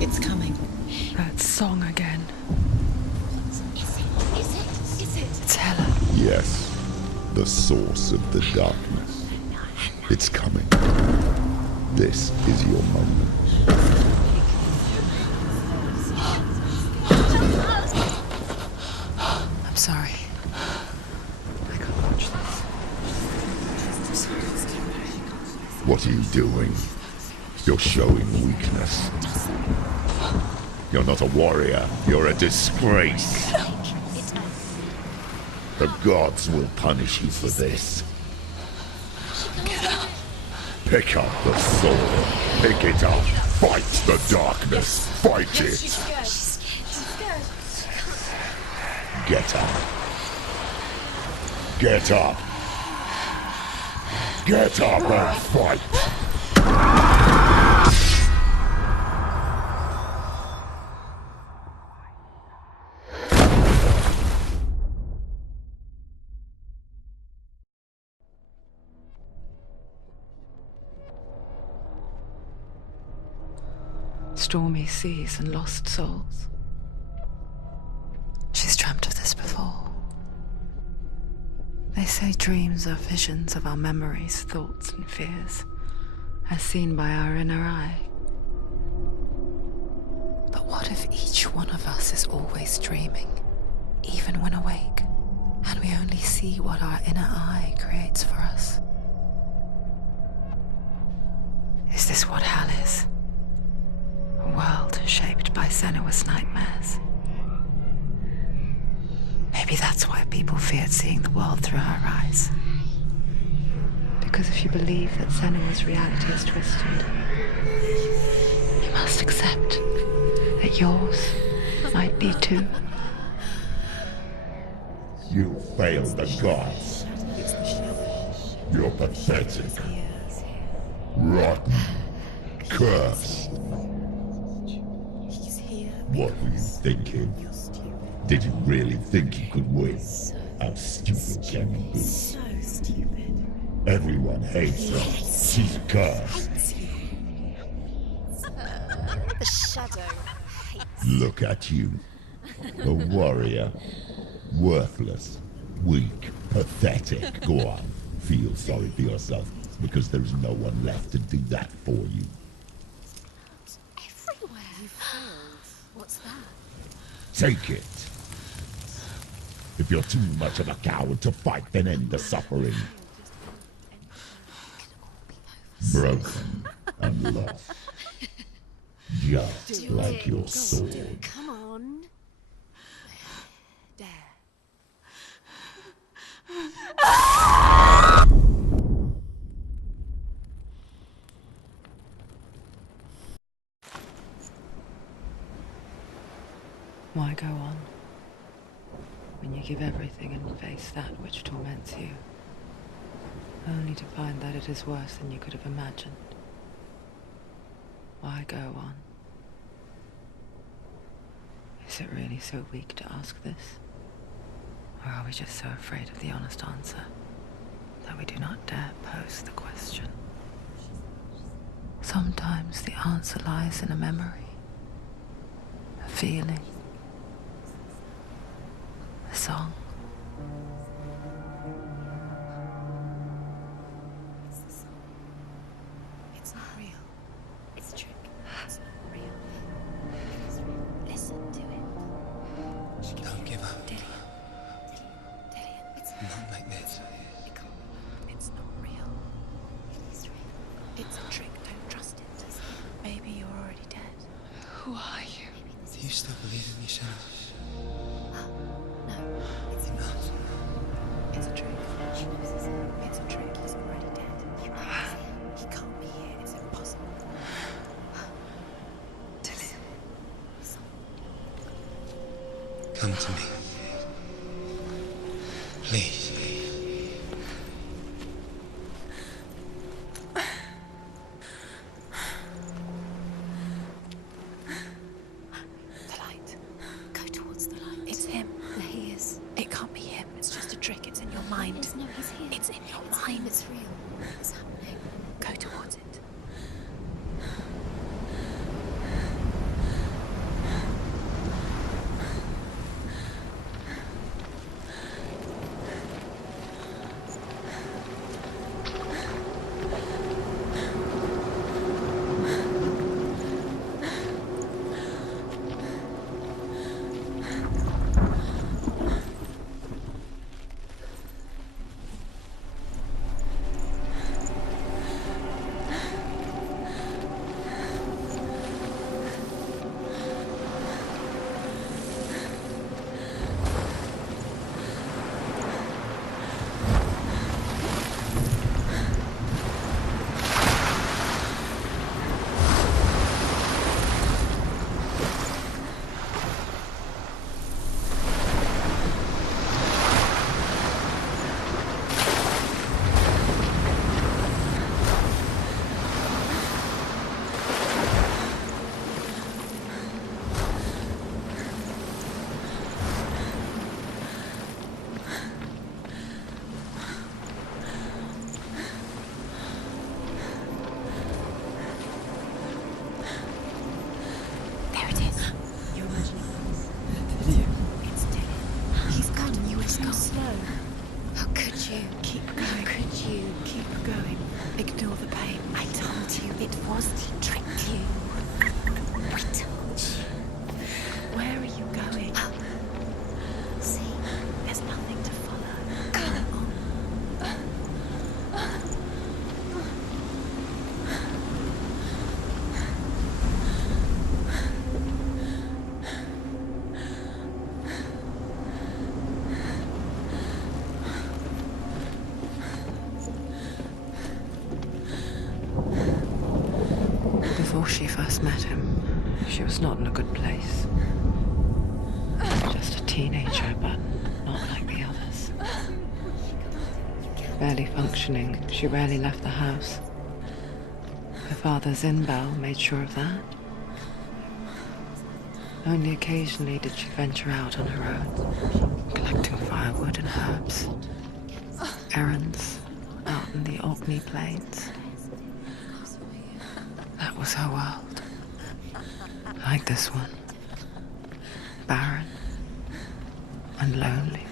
It's coming. That song again. Is it? It's Hella. Yes, the source of the darkness. It's coming. This is your moment. I'm sorry. I can't watch this. What are you doing? You're showing weakness. You're not a warrior. You're a disgrace. The gods will punish you for this. Get up. Pick up the sword. Pick it up. Fight the darkness. Fight it. She's scared. Get up. Get up. Get up and fight. Stormy seas and lost souls. She's dreamt of this before. They say dreams are visions of our memories, thoughts and fears, as seen by our inner eye. But what if each one of us is always dreaming, even when awake, and we only see what our inner eye creates for us? Is this what hell is? A world shaped by Senua's nightmares. Maybe that's why people feared seeing the world through her eyes. Because if you believe that Senua's reality is twisted, you must accept that yours might be too. You failed the gods. You're pathetic. Rotten. Cursed. What were you thinking? Did you really think you could win? How stupid can you be? So stupid. Everyone hates her. She's cursed. The shadow hates. Look at you. A warrior. Worthless. Weak. Pathetic. Go on. Feel sorry for yourself, because there is no one left to do that for you. Everywhere. You failed. What's that? Take it. If you're too much of a coward to fight, then end the suffering. Broken and lost. Just like your sword. Come on. There. Why go on when you give everything and face that which torments you, only to find that it is worse than you could have imagined? Why go on? Is it really so weak to ask this? Or are we just so afraid of the honest answer that we do not dare pose the question? Sometimes the answer lies in a memory, a feeling, a song. It's not real. It's a trick. It's not real. It's real. Listen to it. Don't give up. Dillian. It's Not like this. it can't. It's not real. It is real. It's a trick. Don't trust it. Maybe you're already dead. Who are you? Maybe this Do you still believe in me, Senua? No, it's not. It's a trick. It's a trick. He's already dead. He can't be here. It's impossible. Dillian. Come to me. Please. The light. Go towards the light. It's him. There he is. It can't be him. It's just a trick. It's in your mind. No, he's here. It's in your mind. It's real. What's happening? Go towards it. was to trick you. We told you. Where are you going? See, there's nothing to follow. Come on. Before she first met him, she was not in a good place. Just a teenager, but not like the others. Barely functioning, she rarely left the house. Her father's in-bell made sure of that. Only occasionally did she venture out on her own, collecting firewood and herbs. Errands out in the Orkney Plains. That was her world. Like this one. Barren and lonely.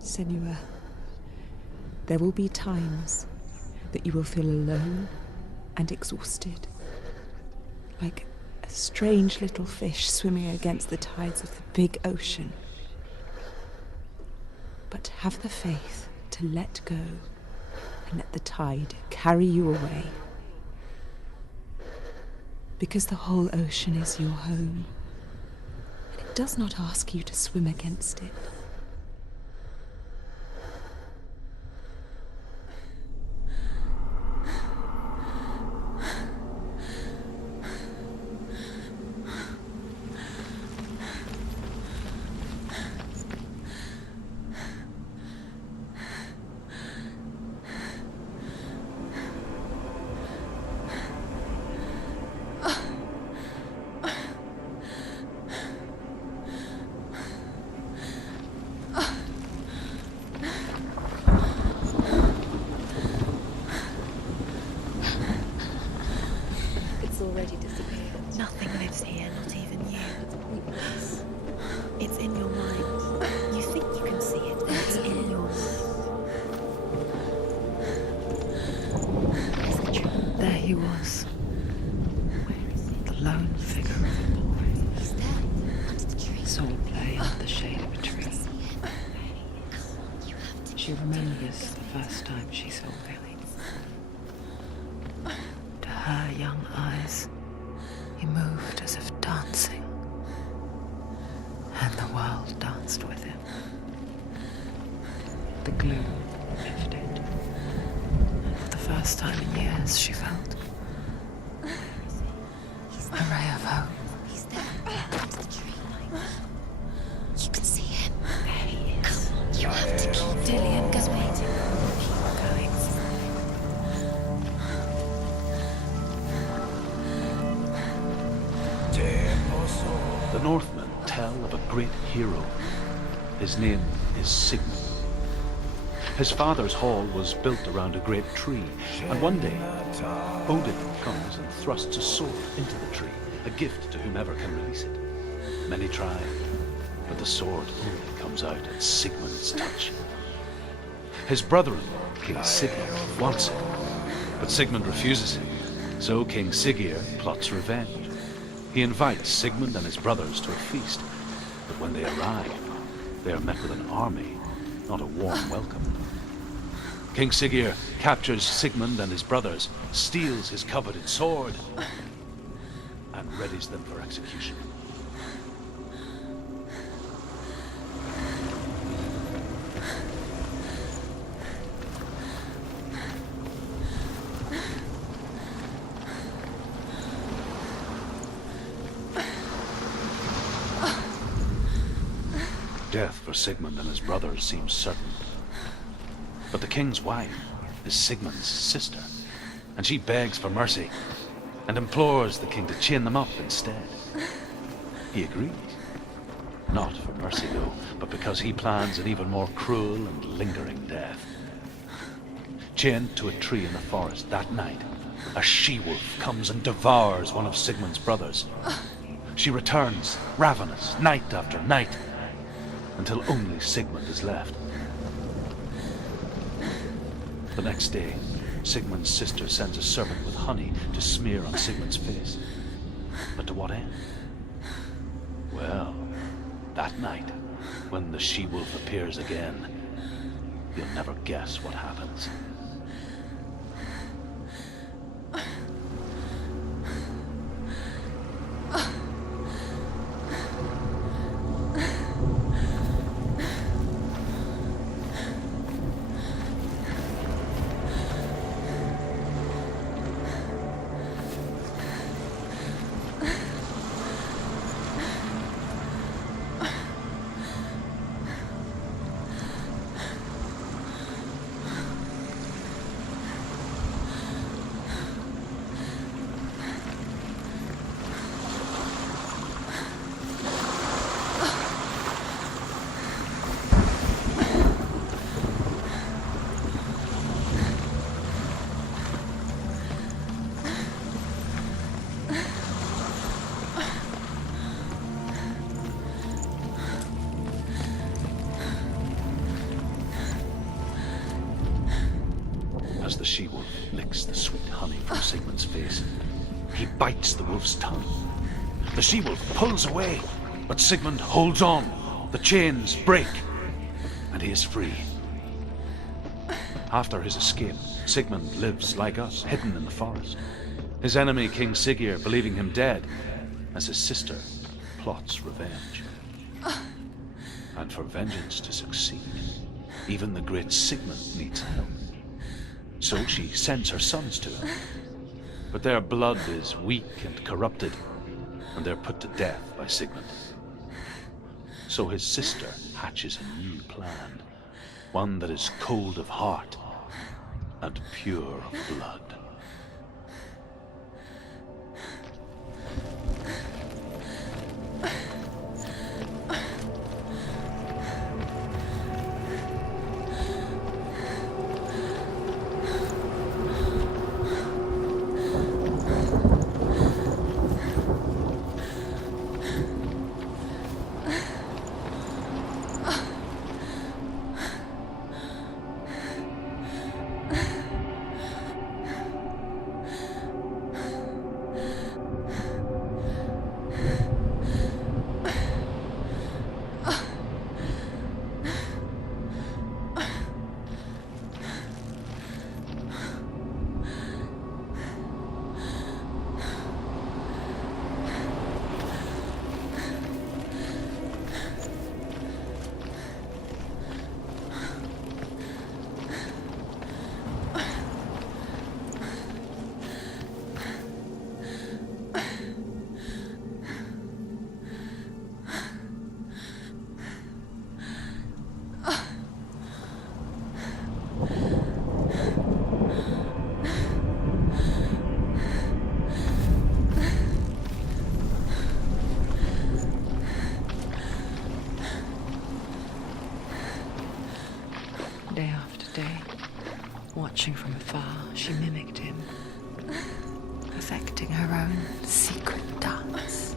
Senua, there will be times that you will feel alone and exhausted, like a strange little fish swimming against the tides of the big ocean. But have the faith to let go and let the tide carry you away. Because the whole ocean is your home, and it does not ask you to swim against it. Already disappeared. Nothing lives here, not even you. It's pointless. It's in your mind. You think you can see it, but it's in your mind. There he was. The lone figure of a boy. He's there, under the tree. Saw play under the shade of a tree. She remembers the first time she saw him. To her young eyes, he moved as if dancing, and the world danced with him. The gloom lifted, and for the first time in years she felt a ray of hope. He's there, under the tree. You can see him. There he is. Come on, you have to keep Dillian goes waiting. Keep going. The Northmen tell of a great hero. His name is Sigmund. His father's hall was built around a great tree, and one day, Odin comes and thrusts a sword into the tree, a gift to whomever can release it. Many try, but the sword only comes out at Sigmund's touch. His brother-in-law, King Sigmund, wants it, but Sigmund refuses him, so King Siggeir plots revenge. He invites Sigmund and his brothers to a feast, but when they arrive, they are met with an army, not a warm welcome. King Siggeir captures Sigmund and his brothers, steals his coveted sword, and readies them for execution. Death for Sigmund and his brothers seems certain. But the king's wife is Sigmund's sister, and she begs for mercy and implores the king to chain them up instead. He agrees. Not for mercy, though, but because he plans an even more cruel and lingering death. Chained to a tree in the forest that night, a she-wolf comes and devours one of Sigmund's brothers. She returns, ravenous, night after night, until only Sigmund is left. The next day, Sigmund's sister sends a servant with honey to smear on Sigmund's face. But to what end? Well, that night, when the she-wolf appears again, you'll never guess what happens. As the she-wolf licks the sweet honey from Sigmund's face, he bites the wolf's tongue. The she-wolf pulls away, but Sigmund holds on. The chains break, and he is free. After his escape, Sigmund lives like us, hidden in the forest. His enemy, King Siggeir, believing him dead, as his sister plots revenge. And for vengeance to succeed, even the great Sigmund needs help. So she sends her sons to him. But their blood is weak and corrupted, and they're put to death by Sigmund. So his sister hatches a new plan, one that is cold of heart and pure of blood. Day after day, watching from afar, she mimicked him, perfecting her own secret dance,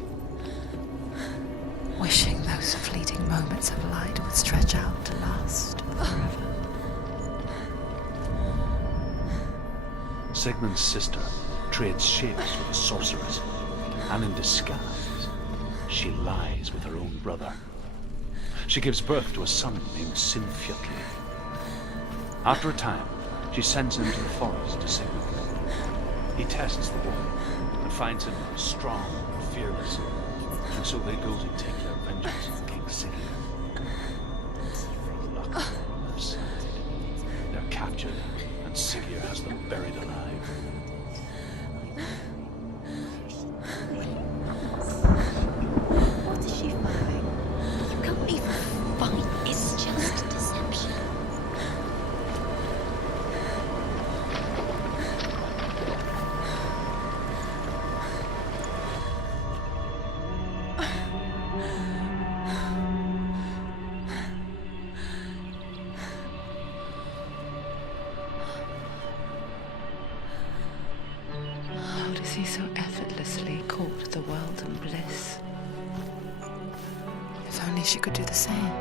wishing those fleeting moments of light would stretch out to last forever. Sigmund's sister trades shapes with a sorceress, and in disguise, she lies with her own brother. She gives birth to a son named Sinfjotli. After a time, She sends him to the forest to Sigmund. He tests the boy and finds him strong and fearless, and so they go to take their vengeance on King Sigurd. Luckily, they're captured, and Sigurd has them buried alive. What is she following? You can't even fight. It's just deception. How does he so effortlessly court the world and bliss? If only she could do the same.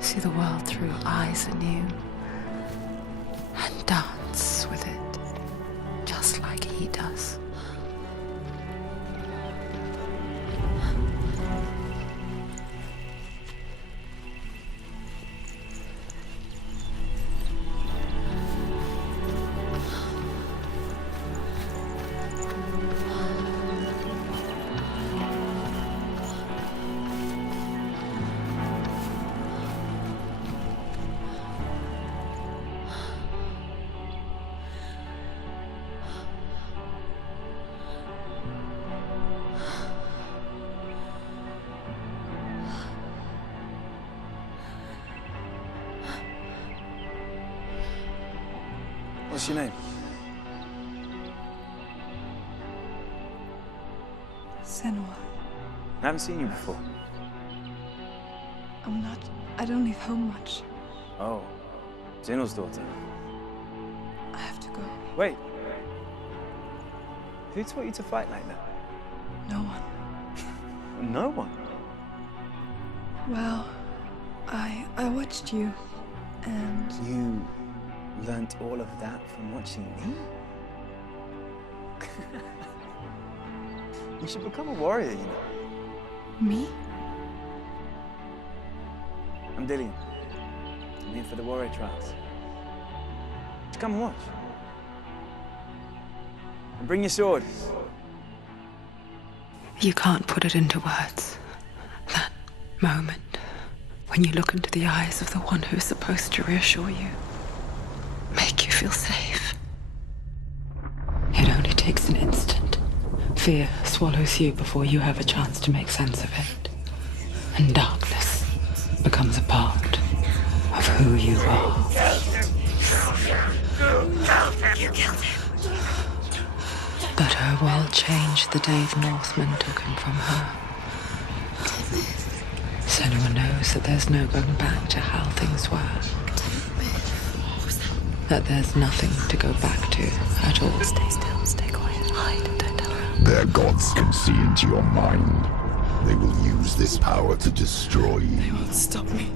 See the world through eyes anew and dance with it, just like he does. What's your name? Senua. I haven't seen you before. I don't leave home much. Oh, Zeno's daughter. I have to go. Wait. Who taught you to fight like that? No one. No one. Well, I watched you, and You learnt all of that from watching me? You should become a warrior, you know. me? I'm Dillian. I'm here for the warrior trials. Just come and watch. And bring your sword. You can't put it into words. That moment when you look into the eyes of the one who's supposed to reassure you, make you feel safe. It only takes an instant. Fear swallows you before you have a chance to make sense of it. And darkness becomes a part of who you are. You killed him. But her world changed the day the Northmen took him from her. Senua knows that there's no going back to how things were. That there's nothing to go back to at all. Stay still, stay quiet, hide, don't tell her. Their gods can see into your mind. They will use this power to destroy They you. won't stop me.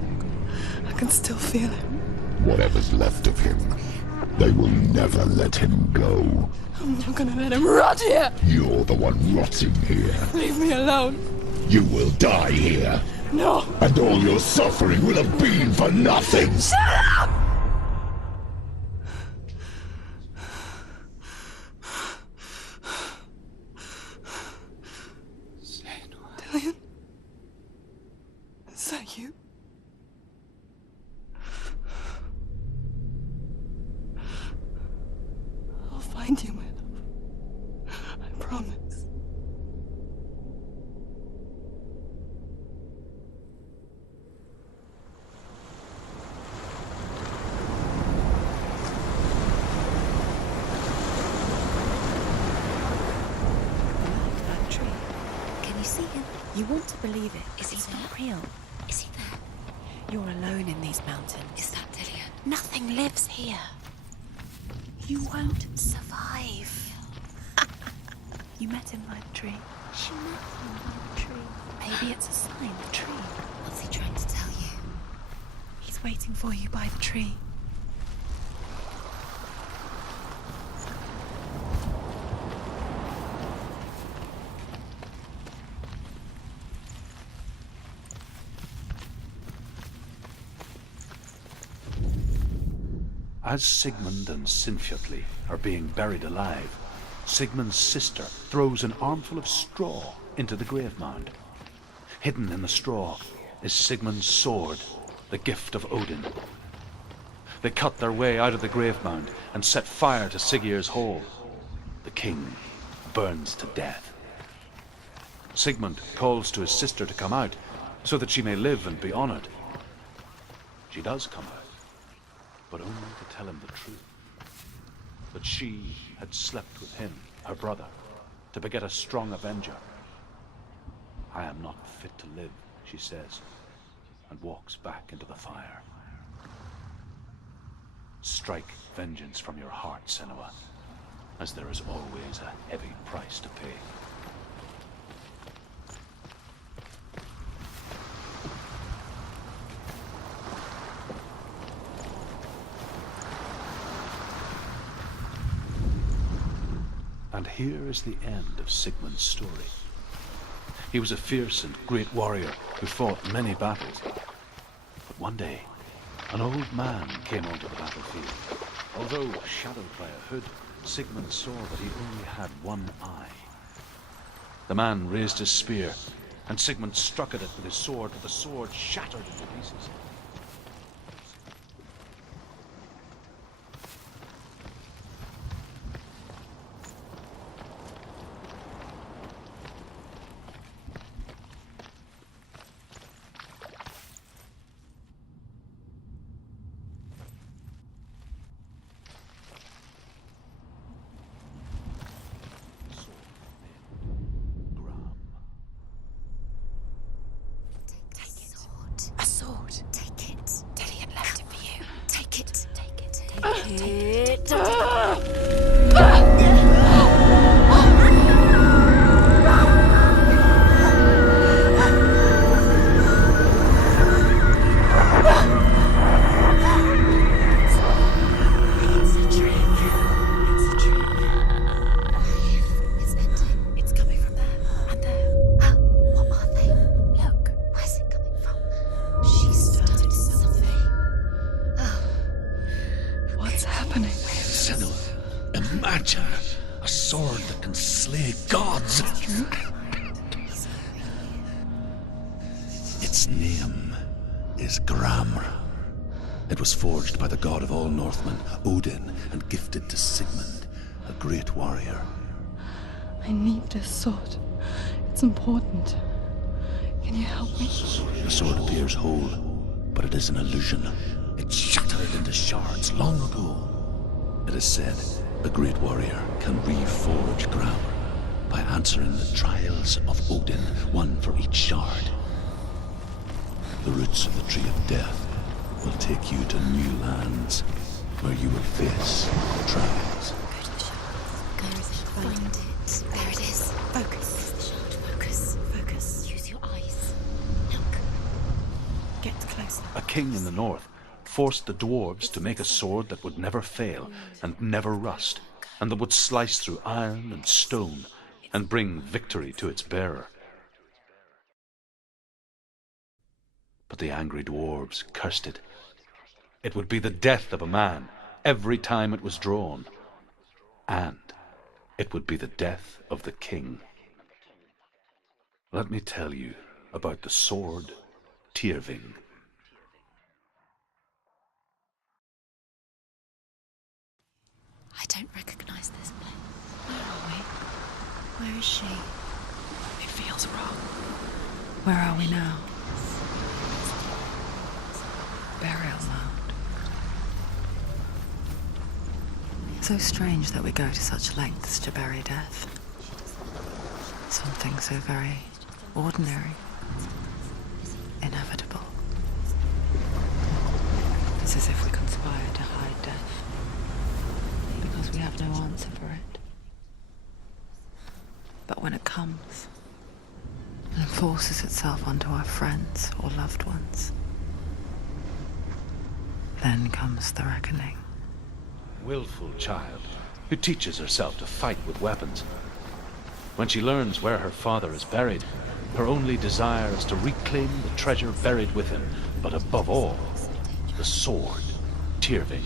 I can still feel him. Whatever's left of him, they will never let him go. I'm not gonna let him rot here. You're the one rotting here. Leave me alone. You will die here. No. And all your suffering will have been for nothing. Shut up! Dillian? Is that you? I'll find you, my love. I promise. That tree. Can you see him? You want to believe it. Is he not real? Is he there? You're alone in these mountains. Is that Dillian? Nothing lives here. You won't survive. You met him by the tree. She met him by the tree. Maybe it's a sign, the tree. What's he trying to tell you? He's waiting for you by the tree. As Sigmund and Sinfjotli are being buried alive, Sigmund's sister throws an armful of straw into the grave mound. Hidden in the straw is Sigmund's sword, the gift of Odin. They cut their way out of the grave mound and set fire to Siggeir's hall. The king burns to death. Sigmund calls to his sister to come out so that she may live and be honored. She does come out, but only to tell him the truth. That she had slept with him, her brother, to beget a strong avenger. I am not fit to live, she says, and walks back into the fire. Strike vengeance from your heart, Senua, as there is always a heavy price to pay. And here is the end of Sigmund's story. He was a fierce and great warrior who fought many battles. But one day, an old man came onto the battlefield. Although shadowed by a hood, Sigmund saw that he only had one eye. The man raised his spear, and Sigmund struck at it with his sword, but the sword shattered into pieces. A sword. Take it. Dillian left it for you. Take it. Take it. Take it. It's a trick. It's a trick. It's ending. It's coming from there and there. What are they? Look. Where's it coming from? She started something. What's happening? Senua, imagine a sword that can slay gods. Its name is Gramr. It was forged by the god of all Northmen, Odin, and gifted to Sigmund, a great warrior. I need this sword. It's important. Can you help me? The sword appears whole, but it is an illusion. It shattered into shards long ago. It is said a great warrior can reforge Gramr by answering the trials of Odin, one for each shard. The roots of the tree of death will take you to new lands where you will face trials. Go to the shard. Find it. There it is. Focus. The shard. Focus. Focus. Use your eyes. Look. Get closer. A king in the north forced the dwarves to make a sword that would never fail and never rust, and that would slice through iron and stone and bring victory to its bearer. But the angry dwarves cursed it. It would be the death of a man every time it was drawn, and it would be the death of the king. Let me tell you about the sword Tyrving. I don't recognize this place. Where are we? Where is she? It feels wrong. Where are we now? Burial mound. So strange that we go to such lengths to bury death. Something so very ordinary, inevitable. It's as if we conspire to hide death, because we have no answer for it. But when it comes and forces itself onto our friends or loved ones, then comes the reckoning. Willful child who teaches herself to fight with weapons. When she learns where her father is buried, her only desire is to reclaim the treasure buried with him, but above all, the sword Tyrving.